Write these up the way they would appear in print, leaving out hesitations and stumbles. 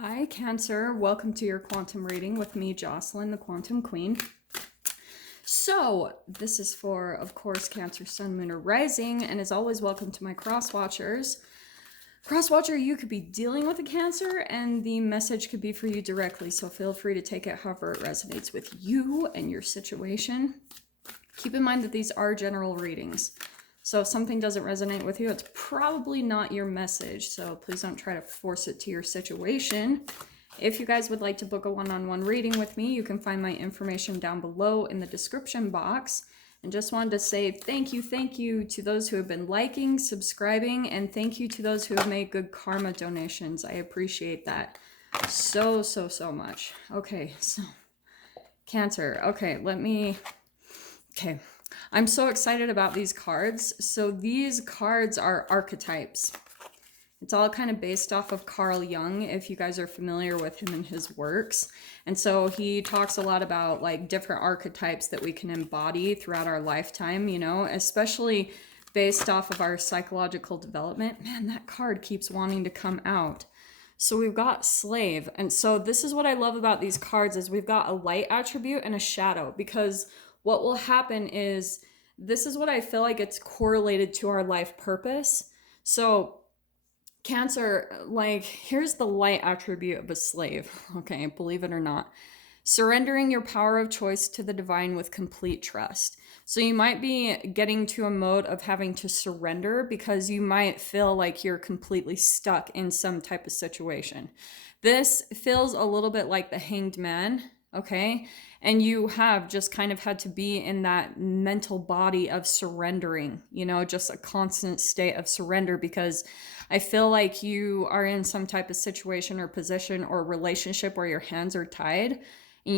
Hi, Cancer. Welcome to your quantum reading with me, Jocelyn, the Quantum Queen. So, this is for, of course, Cancer, Sun, Moon, or Rising, and as always, welcome to my cross watchers. Cross watcher, you could be dealing with a Cancer, and the message could be for you directly, so feel free to take it however it resonates with you and your situation. Keep in mind that these are general readings. So if something doesn't resonate with you, it's probably not your message. So please don't try to force it to your situation. If you guys would like to book a one-on-one reading with me, you can find my information down below in the description box. And just wanted to say thank you to those who have been liking, subscribing, and thank you to those who have made good karma donations. I appreciate that so much. Okay, so Cancer. Okay. I'm so excited about these cards. So these cards are archetypes. It's all kind of based off of Carl Jung, if you guys are familiar with him and his works. And so he talks a lot about like different archetypes that we can embody throughout our lifetime, you know, especially based off of our psychological development. Man, that card keeps wanting to come out. So we've got slave. And so this is what I love about these cards is we've got a light attribute and a shadow, because what will happen is, this is what I feel like it's correlated to our life purpose. So Cancer, like, here's the light attribute of a slave, okay, believe it or not. Surrendering your power of choice to the divine with complete trust. So you might be getting to a mode of having to surrender because you might feel like you're completely stuck in some type of situation. This feels a little bit like the Hanged Man, okay? And you have just kind of had to be in that mental body of surrendering, you know, just a constant state of surrender, because I feel like you are in some type of situation or position or relationship where your hands are tied and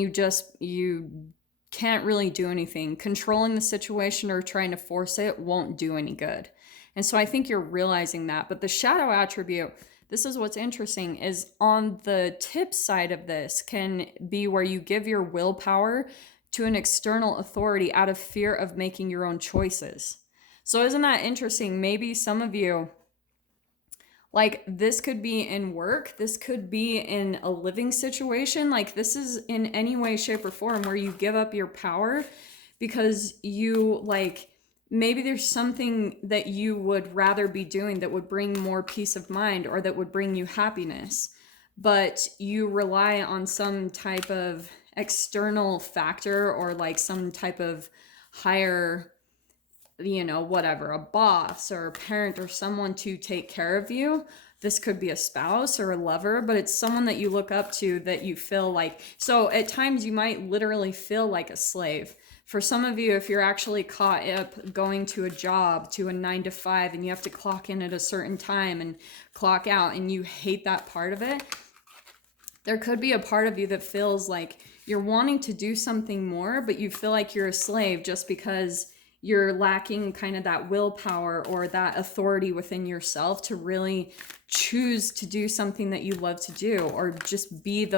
you can't really do anything. Controlling the situation or trying to force it won't do any good. And so I think you're realizing that. But the shadow attribute, this is what's interesting, is on the tip side of this can be where you give your willpower to an external authority out of fear of making your own choices. So isn't that interesting? Maybe some of you, like, this could be in work, this could be in a living situation, like this is in any way, shape, or form where you give up your power because you, like, maybe there's something that you would rather be doing that would bring more peace of mind or that would bring you happiness, but you rely on some type of external factor or like some type of higher, you know, whatever, a boss or a parent or someone to take care of you. This could be a spouse or a lover, but it's someone that you look up to that you feel like, so at times you might literally feel like a slave. For some of you, if you're actually caught up going to a job, to a 9-to-5, and you have to clock in at a certain time and clock out, and you hate that part of it, there could be a part of you that feels like you're wanting to do something more, but you feel like you're a slave just because you're lacking kind of that willpower or that authority within yourself to really choose to do something that you love to do, or just be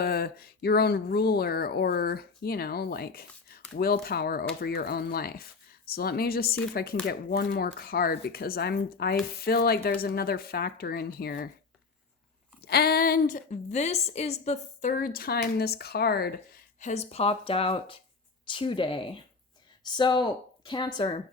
your own ruler, or, you know, like willpower over your own life. So let me just see if I can get one more card, because I feel like there's another factor in here. And this is the third time this card has popped out today. So Cancer,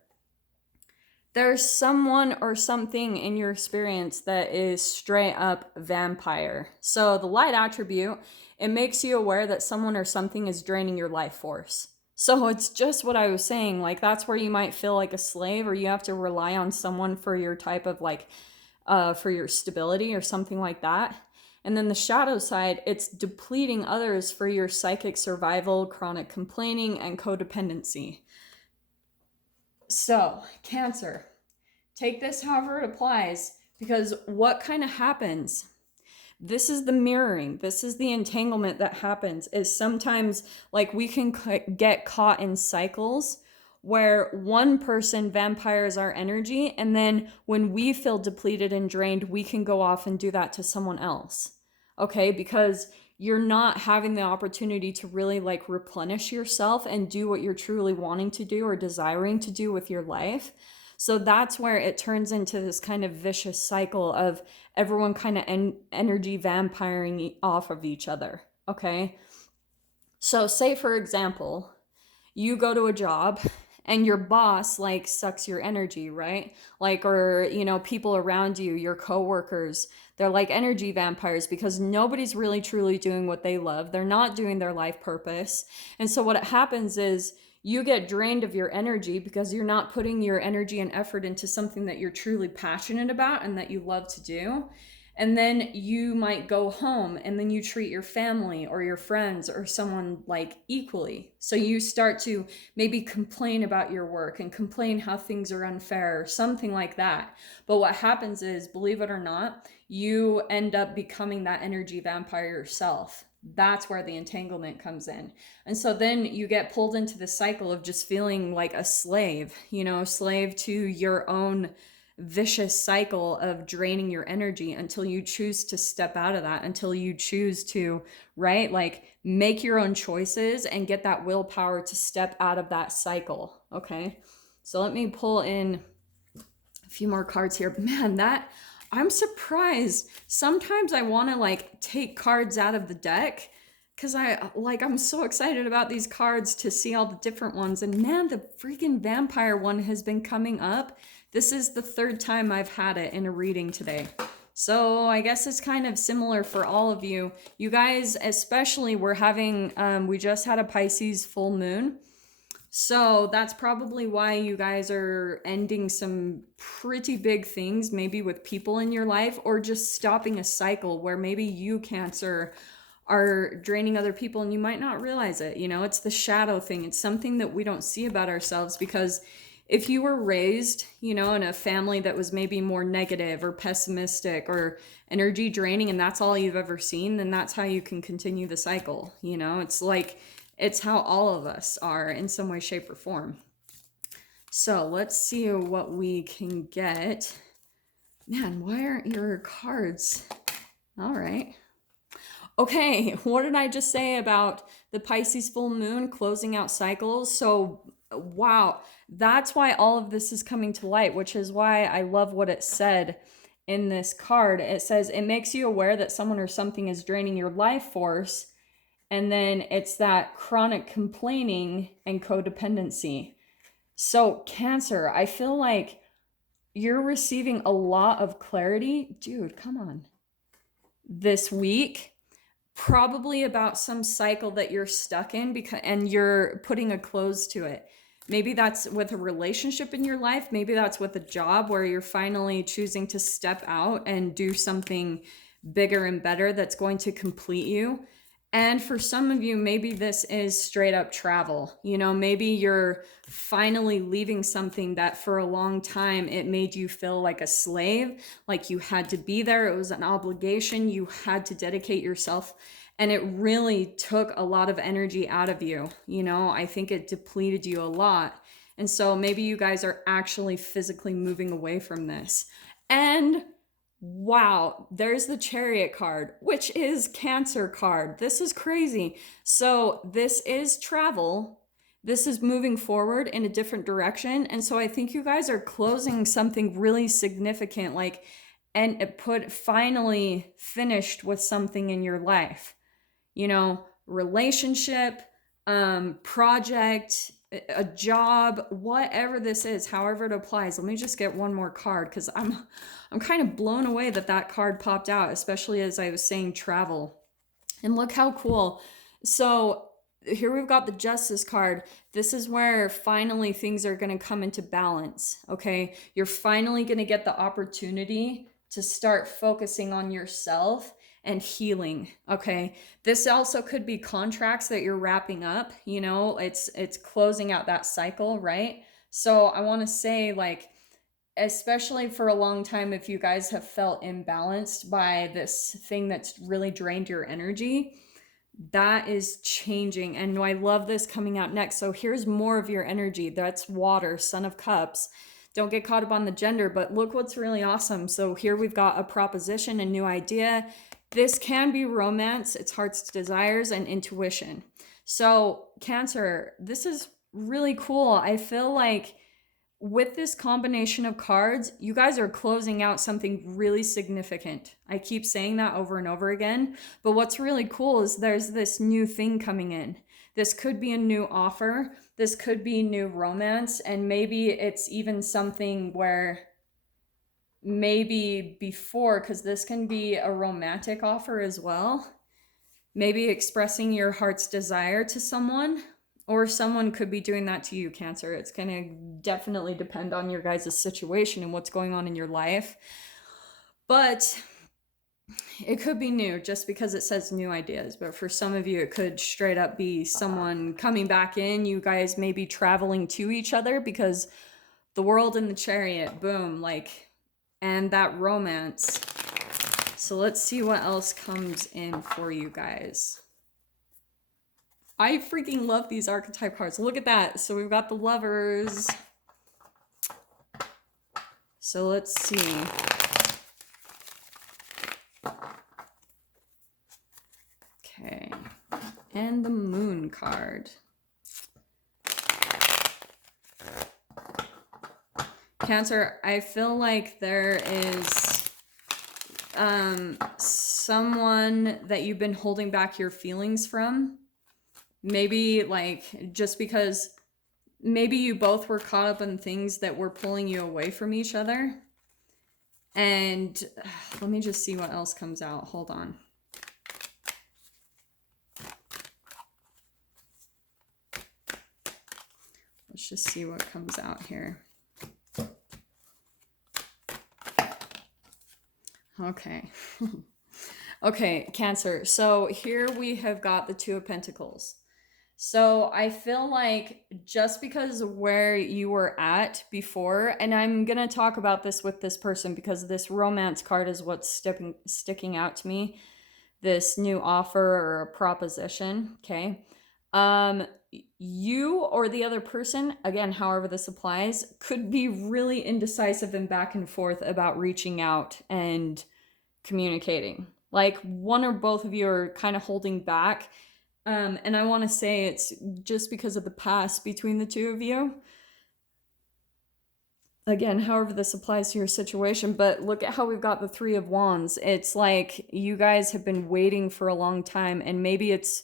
there's someone or something in your experience that is straight up vampire. So the light attribute, it makes you aware that someone or something is draining your life force. So it's just what I was saying, like that's where you might feel like a slave, or you have to rely on someone for your type of like, for your stability or something like that. And then the shadow side, it's depleting others for your psychic survival, chronic complaining, and codependency. So Cancer, take this however it applies, because what kind of happens? This is the mirroring. This is the entanglement that happens, is sometimes like we can get caught in cycles where one person vampires our energy, and then when we feel depleted and drained, we can go off and do that to someone else. Okay, because you're not having the opportunity to really like replenish yourself and do what you're truly wanting to do or desiring to do with your life. So that's where it turns into this kind of vicious cycle of everyone kind of energy vampiring off of each other. Okay. So, say for example, you go to a job and your boss like sucks your energy, right? Like, or, you know, people around you, your coworkers, they're like energy vampires because nobody's really truly doing what they love. They're not doing their life purpose. And so what happens is you get drained of your energy because you're not putting your energy and effort into something that you're truly passionate about and that you love to do. And then you might go home and then you treat your family or your friends or someone like equally. So you start to maybe complain about your work and complain how things are unfair or something like that. But what happens is, believe it or not, you end up becoming that energy vampire yourself. That's where the entanglement comes in. And so then you get pulled into the cycle of just feeling like a slave, you know, slave to your own vicious cycle of draining your energy until you choose to step out of that, until you choose to, right, like make your own choices and get that willpower to step out of that cycle. Okay, so let me pull in a few more cards here. Man, that I'm surprised. Sometimes I want to like take cards out of the deck because I'm so excited about these cards to see all the different ones. And man, the freaking vampire one has been coming up. This is the third time I've had it in a reading today. So I guess it's kind of similar for all of you. You guys, especially, we're having, we just had a Pisces full moon. So that's probably why you guys are ending some pretty big things, maybe with people in your life, or just stopping a cycle where maybe you, Cancer, are draining other people and you might not realize it. You know, it's the shadow thing. It's something that we don't see about ourselves because if you were raised, you know, in a family that was maybe more negative or pessimistic or energy draining, and that's all you've ever seen, then that's how you can continue the cycle. You know, it's like, it's how all of us are in some way, shape, or form. So let's see what we can get. Man, why aren't your cards? All right. Okay, what did I just say about the Pisces full moon closing out cycles? So, wow, that's why all of this is coming to light, which is why I love what it said in this card. It says, it makes you aware that someone or something is draining your life force. And then it's that chronic complaining and codependency. So, Cancer, I feel like you're receiving a lot of clarity. Dude, come on. This week, probably about some cycle that you're stuck in because and you're putting a close to it. Maybe that's with a relationship in your life. Maybe that's with a job where you're finally choosing to step out and do something bigger and better that's going to complete you. And for some of you, maybe this is straight up travel. You know, maybe you're finally leaving something that for a long time it made you feel like a slave, like you had to be there. It was an obligation. You had to dedicate yourself. And it really took a lot of energy out of you. You know, I think it depleted you a lot. And so maybe you guys are actually physically moving away from this. And wow, there's the Chariot card, which is Cancer card. This is crazy. So this is travel. This is moving forward in a different direction. And so I think you guys are closing something really significant, like, and finally finished with something in your life. You know, relationship, project, a job, whatever this is, however it applies. Let me just get one more card because I'm kind of blown away that that card popped out, especially as I was saying travel. And look how cool. So here we've got the Justice card. This is where finally things are going to come into balance. Okay, you're finally going to get the opportunity to start focusing on yourself and healing. Okay, this also could be contracts that you're wrapping up. You know, it's closing out that cycle, right? So I want to say, like, especially for a long time, if you guys have felt imbalanced by this thing that's really drained your energy, that is changing. And I love this coming out next. So here's more of your energy. That's water, Son of Cups. Don't get caught up on the gender, but look what's really awesome. So here we've got a proposition, a new idea. This can be romance, it's heart's desires, and intuition. So Cancer, this is really cool. I feel like with this combination of cards, you guys are closing out something really significant. I keep saying that over and over again, but what's really cool is there's this new thing coming in. This could be a new offer, this could be new romance, and maybe it's even something where maybe before, because this can be a romantic offer as well, maybe expressing your heart's desire to someone, or someone could be doing that to you, Cancer. It's going to definitely depend on your guys' situation and what's going on in your life. But it could be new just because it says new ideas. But for some of you, it could straight up be someone coming back in. You guys may be traveling to each other because the world and the Chariot, boom, like, and that romance. So let's see what else comes in for you guys. I freaking love these archetype cards. Look at that. So we've got the Lovers. So let's see. Okay. And the Moon card. Cancer, I feel like there is someone that you've been holding back your feelings from. Maybe like just because maybe you both were caught up in things that were pulling you away from each other. And let me just see what else comes out. Hold on. Let's just see what comes out here. Okay. Okay, Cancer. So here we have got the Two of Pentacles. So I feel like just because of where you were at before, and I'm going to talk about this with this person because this romance card is what's sticking out to me. This new offer or a proposition, okay? You or the other person, again, however this applies, could be really indecisive and back and forth about reaching out and communicating. Like one or both of you are kind of holding back. And I want to say it's just because of the past between the two of you. Again, however this applies to your situation, but look at how we've got the Three of Wands. It's like you guys have been waiting for a long time, and maybe it's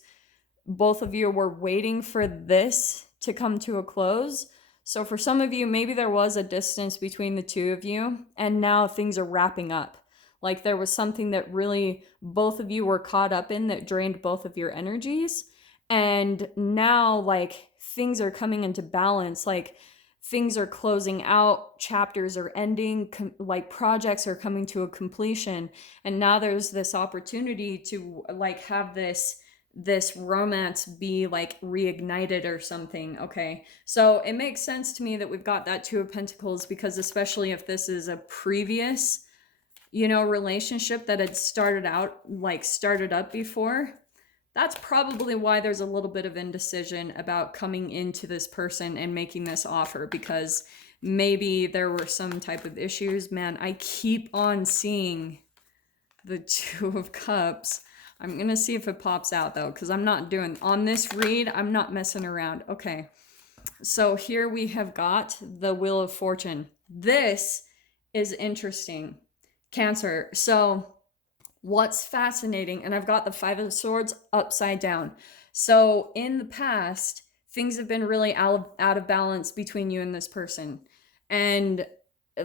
both of you were waiting for this to come to a close. So for some of you, maybe there was a distance between the two of you, and now things are wrapping up. Like there was something that really both of you were caught up in that drained both of your energies. And now like things are coming into balance. Like things are closing out, chapters are ending, like projects are coming to a completion. And now there's this opportunity to like have this romance be like reignited or something. Okay, so it makes sense to me that we've got that Two of Pentacles, because especially if this is a previous, you know, relationship that had started up before, that's probably why there's a little bit of indecision about coming into this person and making this offer, because maybe there were some type of issues. Man, I keep on seeing the Two of Cups. I'm gonna see if it pops out though, because I'm not doing on this read, I'm not messing around. Okay, so here we have got the Wheel of Fortune. This is interesting, Cancer. So what's fascinating, and I've got the Five of Swords upside down. So in the past, things have been really out of balance between you and this person. And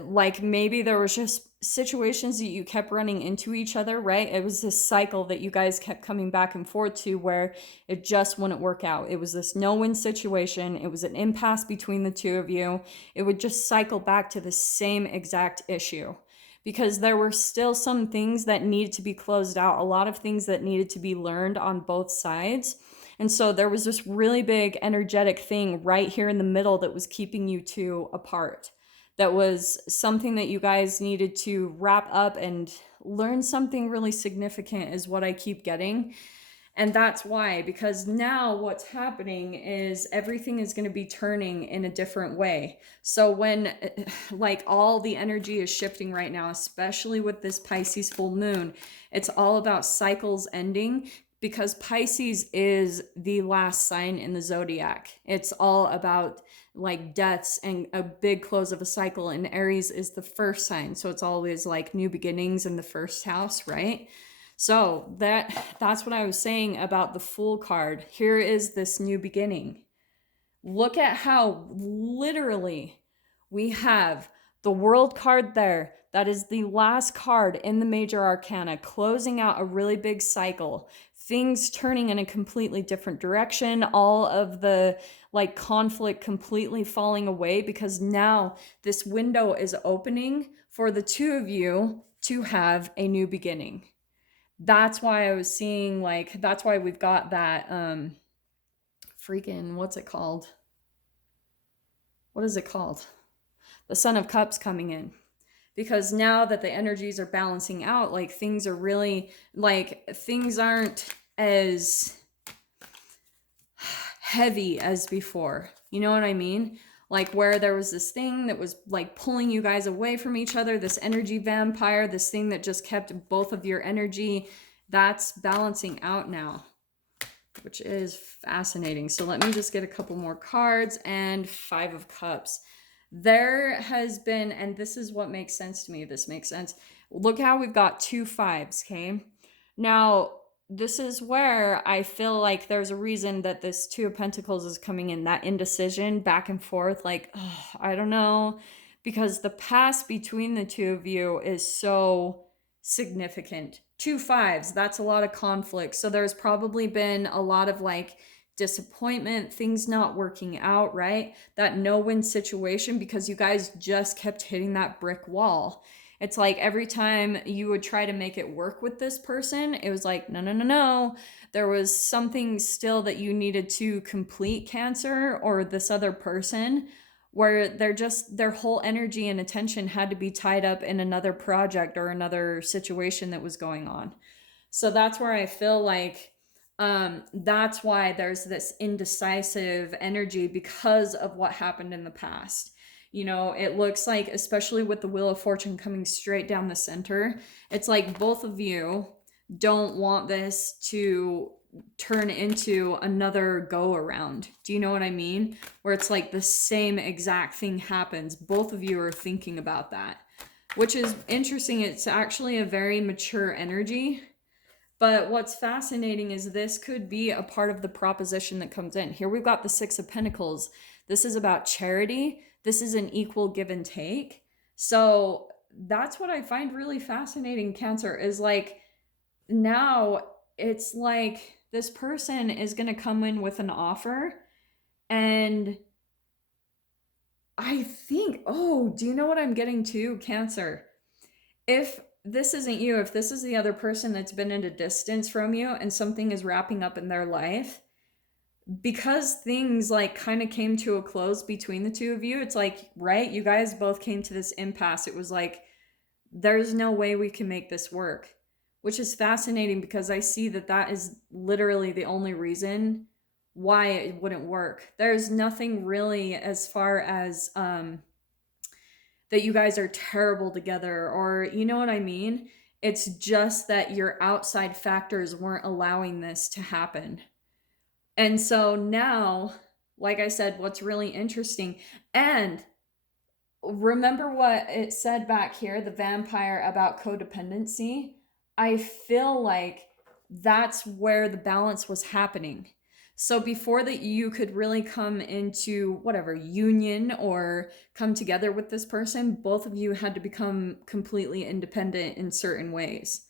like maybe there was just situations that you kept running into each other, right? It was this cycle that you guys kept coming back and forth to where it just wouldn't work out. It was this no-win situation. It was an impasse between the two of you. It would just cycle back to the same exact issue, because there were still some things that needed to be closed out, a lot of things that needed to be learned on both sides. And so there was this really big energetic thing right here in the middle that was keeping you two apart. That was something that you guys needed to wrap up and learn something really significant is what I keep getting. And that's why, because now what's happening is everything is going to be turning in a different way. So when like all the energy is shifting right now, especially with this Pisces full moon, it's all about cycles ending, because Pisces is the last sign in the zodiac. It's all about like deaths and a big close of a cycle, and Aries is the first sign, so it's always like new beginnings in the first house, right? So that's what I was saying about the Fool card. Here is this new beginning. Look at how literally we have the World card there. That is the last card in the major arcana, closing out a really big cycle. Things turning in a completely different direction. All of the like conflict completely falling away, because now this window is opening for the two of you to have a new beginning. That's why I was seeing, like, that's why we've got that freaking, what's it called? What is it called? The Son of Cups coming in. Because now that the energies are balancing out, like things are really, like things aren't as heavy as before. You know what I mean? Like where there was this thing that was like pulling you guys away from each other, this energy vampire, this thing that just kept both of your energy, that's balancing out now, which is fascinating. So let me just get a couple more cards. And 5 of Cups. There has been, and this is what makes sense to me. This makes sense. Look how we've got 2 5s, okay? Now, this is where I feel like there's a reason that this 2 of Pentacles is coming in, that indecision, back and forth, like, oh, I don't know, because the past between the two of you is so significant. 2 5s, that's a lot of conflict. So there's probably been a lot of like disappointment, things not working out, right? That no-win situation, because you guys just kept hitting that brick wall. It's like every time you would try to make it work with this person, it was like, no, no, no, no. There was something still that you needed to complete, Cancer, or this other person, where their whole energy and attention had to be tied up in another project or another situation that was going on. So that's where I feel like that's why there's this indecisive energy, because of what happened in the past. You know, it looks like, especially with the Wheel of Fortune coming straight down the center, it's like both of you don't want this to turn into another go around. Do you know what I mean? Where it's like the same exact thing happens. Both of you are thinking about that, which is interesting. It's actually a very mature energy. But what's fascinating is this could be a part of the proposition that comes in. Here we've got the 6 of Pentacles. This is about charity. This is an equal give and take. So that's what I find really fascinating, Cancer, is like now it's like this person is going to come in with an offer. And I think, oh, do you know what I'm getting to, Cancer? If this isn't you, if this is the other person that's been at a distance from you and something is wrapping up in their life, because things like kind of came to a close between the two of you, it's like, right, you guys both came to this impasse. It was like, there's no way we can make this work, which is fascinating, because I see that that is literally the only reason why it wouldn't work. There's nothing really as far as that you guys are terrible together, or you know what I mean? It's just that your outside factors weren't allowing this to happen. And so now, like I said, what's really interesting, and remember what it said back here, the vampire, about codependency? I feel like that's where the balance was happening. So before that you could really come into whatever union or come together with this person, both of you had to become completely independent in certain ways.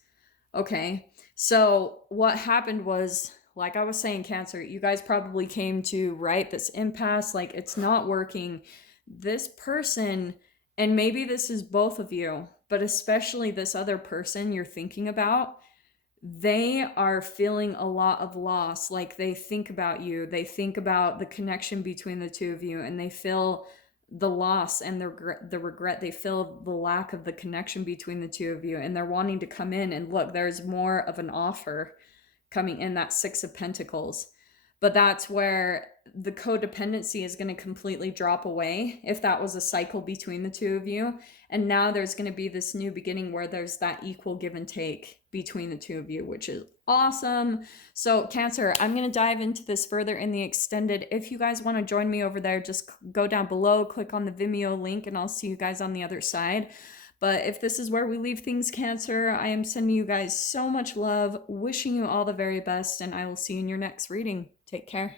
Okay, so what happened was, like I was saying, Cancer, you guys probably came to, right, this impasse, like it's not working. This person, and maybe this is both of you, but especially this other person you're thinking about, they are feeling a lot of loss. Like they think about you, they think about the connection between the two of you, and they feel the loss and the regret. They feel the lack of the connection between the two of you, and they're wanting to come in and look, there's more of an offer coming in, that 6 of Pentacles. But that's where the codependency is going to completely drop away, if that was a cycle between the two of you. And now there's going to be this new beginning where there's that equal give and take. between the two of you, which is awesome. So Cancer, I'm going to dive into this further in the extended. If you guys want to join me over there, just go down below, click on the Vimeo link, and I'll see you guys on the other side. But if this is where we leave things, Cancer, I am sending you guys so much love, wishing you all the very best, and I will see you in your next reading. Take care.